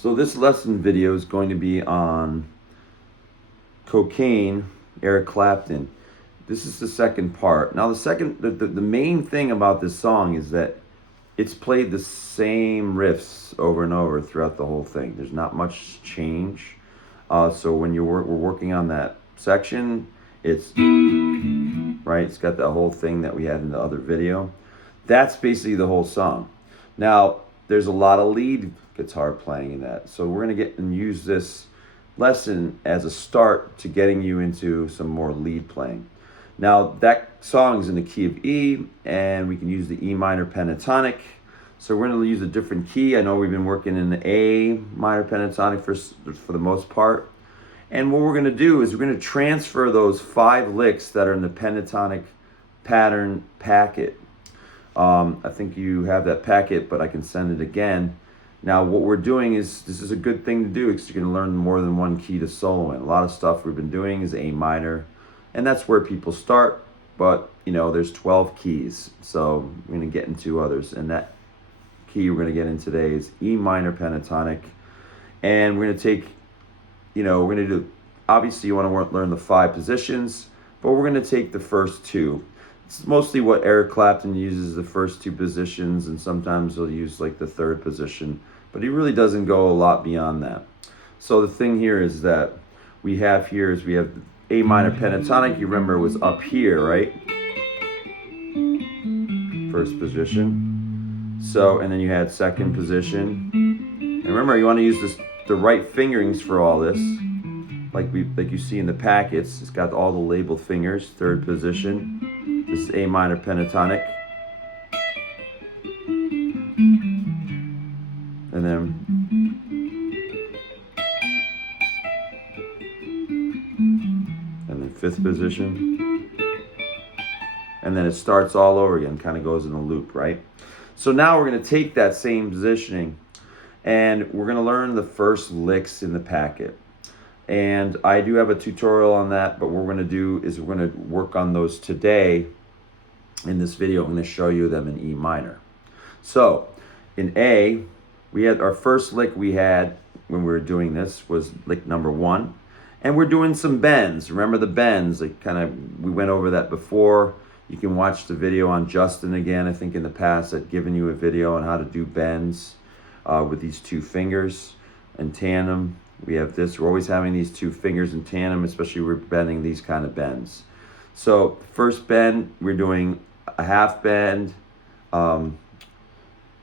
So this lesson video is going to be on Cocaine, Eric Clapton. This is the second part. Now the main thing about this song is that it's played the same riffs over and over throughout the whole thing. There's not much change. So when we're working on that section, it's right. It's got that whole thing that we had in the other video. That's basically the whole song. Now there's a lot of lead guitar playing in that. So we're gonna get and use this lesson as a start to getting you into some more lead playing. Now that song is in the key of E, and we can use the E minor pentatonic. So we're going to use a different key. I know we've been working in the A minor pentatonic for the most part. And what we're going to do is we're going to transfer those 5 licks that are in the pentatonic pattern packet. I think you have that packet, but I can send it again. Now what we're doing is, this is a good thing to do because you're going to learn more than one key to solo in. A lot of stuff we've been doing is A minor, and that's where people start, but you know, there's 12 keys, so we're going to get into others, and that key we're going to get in today is E minor pentatonic. And we're going to take, we're going to do, obviously you want to learn the 5 positions, but we're going to take the first 2. It's mostly what Eric Clapton uses, the first 2 positions, and sometimes he'll use like the 3rd position, but he really doesn't go a lot beyond that. So the thing here is that we have A minor pentatonic. You remember it was up here, right? First position. So, and then you had 2nd position. And remember, you want to use the right fingerings for all this, like you see in the packets. It's got all the labeled fingers. 3rd position. This is A minor pentatonic. And then and then 5th position. And then it starts all over again, kind of goes in a loop, right? So now we're going to take that same positioning and we're going to learn the first licks in the packet. And I do have a tutorial on that, but what we're going to do is we're going to work on those today. In this video, I'm going to show you them in E minor. So in A, we had our first lick we had when we were doing this was lick number 1. And we're doing some bends. Remember the bends? We went over that before. You can watch the video on Justin again. I think in the past I've given you a video on how to do bends with these 2 fingers in tandem. We have this. We're always having these 2 fingers in tandem, especially we're bending these kind of bends. So first bend, we're doing a half bend, and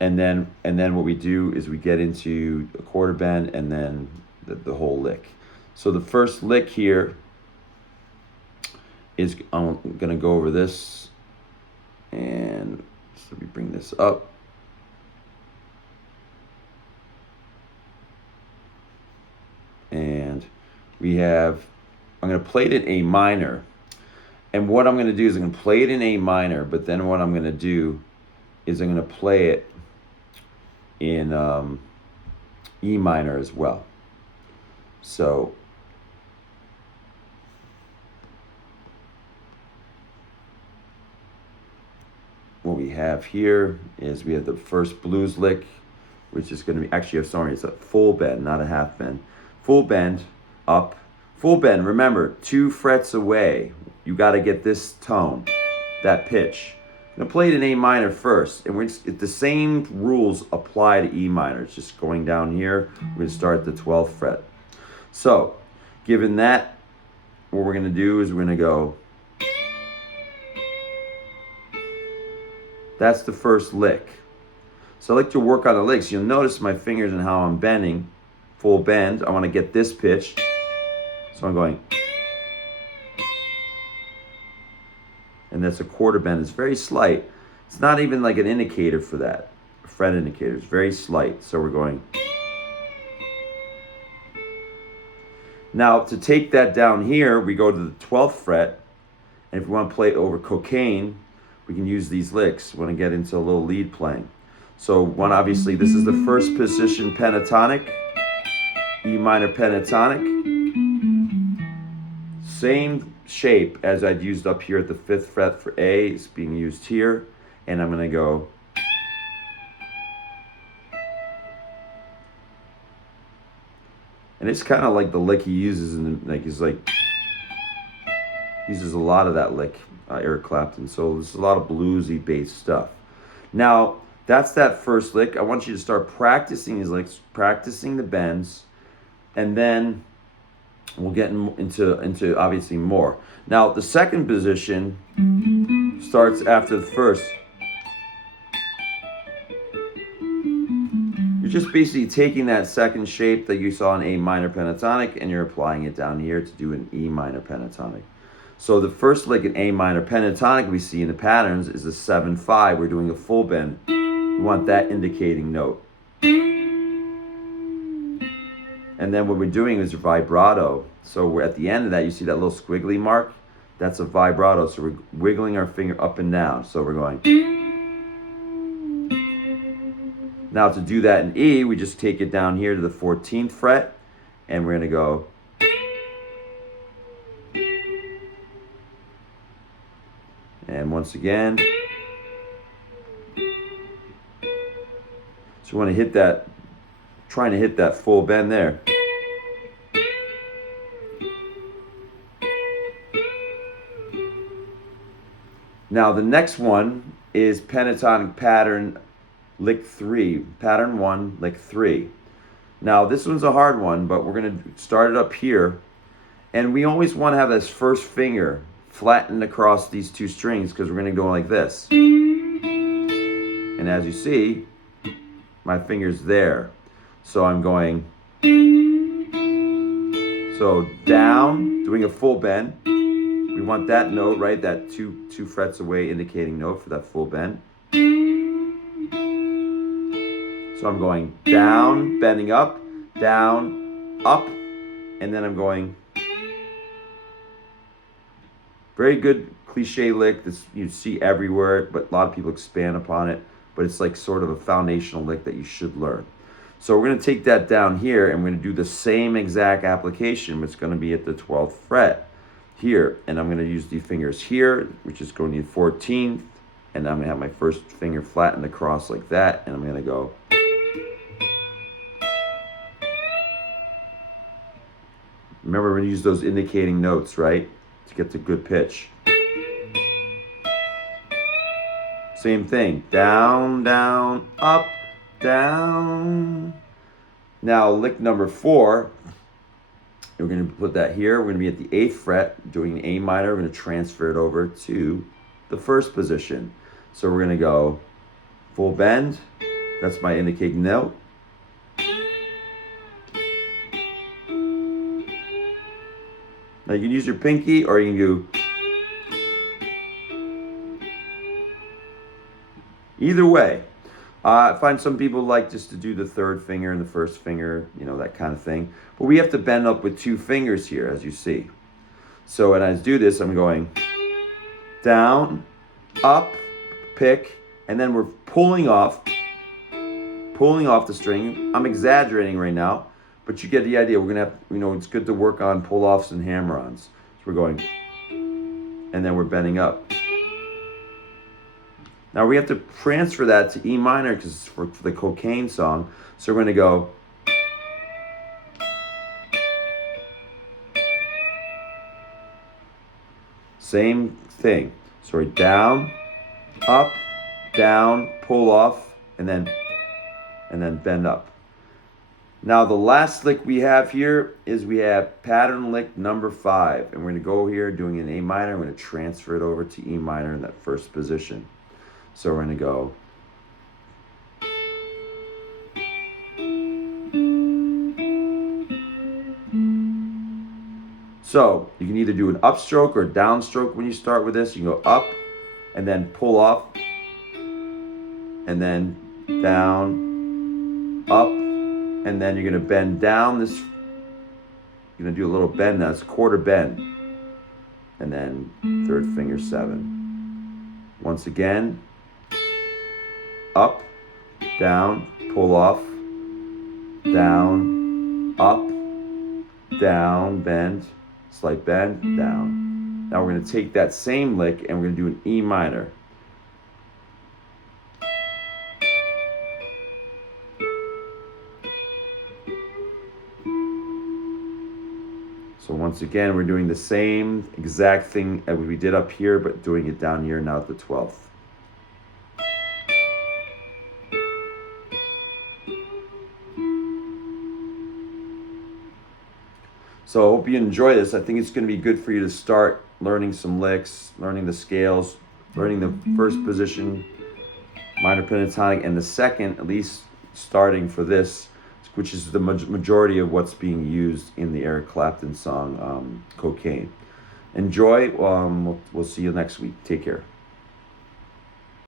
then what we do is we get into a quarter bend and then the whole lick. So the first lick here is, I'm going to go over this, and so we bring this up. And we have, I'm going to play it in A minor. And what I'm going to do is I'm going to play it in A minor, but then what I'm going to do is I'm going to play it in E minor as well. So what we have here is we have the first blues lick, which is going to be, actually, sorry, it's a full bend, not a half bend. Full bend, up, full bend. Remember, 2 frets away. You got to get this tone, that pitch. I'm going to play it in A minor first, and the same rules apply to E minor. It's just going down here. We're going to start at the 12th fret. So, given that, what we're going to do is we're going to go. That's the first lick. So I like to work on the licks. You'll notice my fingers and how I'm bending. Full bend. I want to get this pitch. So I'm going. And that's a quarter bend. It's very slight. It's not even like an indicator for that. A fret indicator. It's very slight. So we're going. Now to take that down here, we go to the 12th fret. And if we want to play it over Cocaine, we can use these licks. We want to get into a little lead playing. So one, obviously, this is the first position pentatonic. E minor pentatonic. Same shape as I'd used up here at the 5th fret for A is being used here. And I'm going to go And it's kind of like the lick he uses uses a lot of that lick, Eric Clapton. So there's a lot of bluesy based stuff. Now, that's that first lick. I want you to start practicing these licks, practicing the bends, and then we'll get into obviously more. Now, the second position starts after the first. You're just basically taking that second shape that you saw in A minor pentatonic and you're applying it down here to do an E minor pentatonic. So the first lick in A minor pentatonic we see in the patterns is a 7/5. We're doing a full bend. We want that indicating note. And then what we're doing is vibrato. So we're at the end of that, you see that little squiggly mark? That's a vibrato. So we're wiggling our finger up and down. So we're going. Now to do that in E, we just take it down here to the 14th fret, and we're going to go. And once again. So we want to hit that, trying to hit that full bend there. Now the next one is pentatonic pattern lick 3, pattern 1, lick 3. Now this one's a hard one, but we're going to start it up here. And we always want to have this first finger flattened across these two strings because we're going to go like this. And as you see, my finger's there. So I'm going, so down, doing a full bend. We want that note, right? That two frets away indicating note for that full bend. So I'm going down, bending up, down, up, and then I'm going. Very good cliche lick. This you see everywhere, but a lot of people expand upon it. But it's like sort of a foundational lick that you should learn. So we're going to take that down here, and we're going to do the same exact application, but it's going to be at the 12th fret here. And I'm going to use the fingers here, which is going to be 14th. And I'm going to have my first finger flattened across like that, and I'm going to go. Remember, we're going to use those indicating notes, right? To get the good pitch. Same thing. Down, down, up, down. Now, lick number 4. We're going to put that here. We're going to be at the 8th fret, doing an A minor. We're going to transfer it over to the first position. So we're going to go full bend. That's my indicating note. Now you can use your pinky or you can do either way. I find some people like just to do the third finger and the first finger, you know, that kind of thing. But we have to bend up with 2 fingers here, as you see. So when I do this, I'm going down, up, pick, and then we're pulling off the string. I'm exaggerating right now, but you get the idea. We're gonna have, you know, it's good to work on pull-offs and hammer-ons. So we're going, and then we're bending up. Now we have to transfer that to E minor because it's for the cocaine song. So we're gonna go. Same thing. So we're down, up, down, pull off, and then bend up. Now the last lick we have here is we have pattern lick number 5. And we're gonna go here doing an A minor. We're gonna transfer it over to E minor in that first position. So we're gonna go. So you can either do an upstroke or a downstroke when you start with this. You can go up and then pull off and then down, up, and then you're gonna bend down this. You're gonna do a little bend, that's a quarter bend. And then third finger 7. Once again, up, down, pull off, down, up, down, bend, slight bend, down. Now we're going to take that same lick and we're going to do an E minor. So once again, we're doing the same exact thing as we did up here, but doing it down here now at the 12th. So I hope you enjoy this. I think it's going to be good for you to start learning some licks, learning the scales, learning the first position, minor pentatonic, and the second, at least starting for this, which is the majority of what's being used in the Eric Clapton song, Cocaine. Enjoy. We'll see you next week. Take care.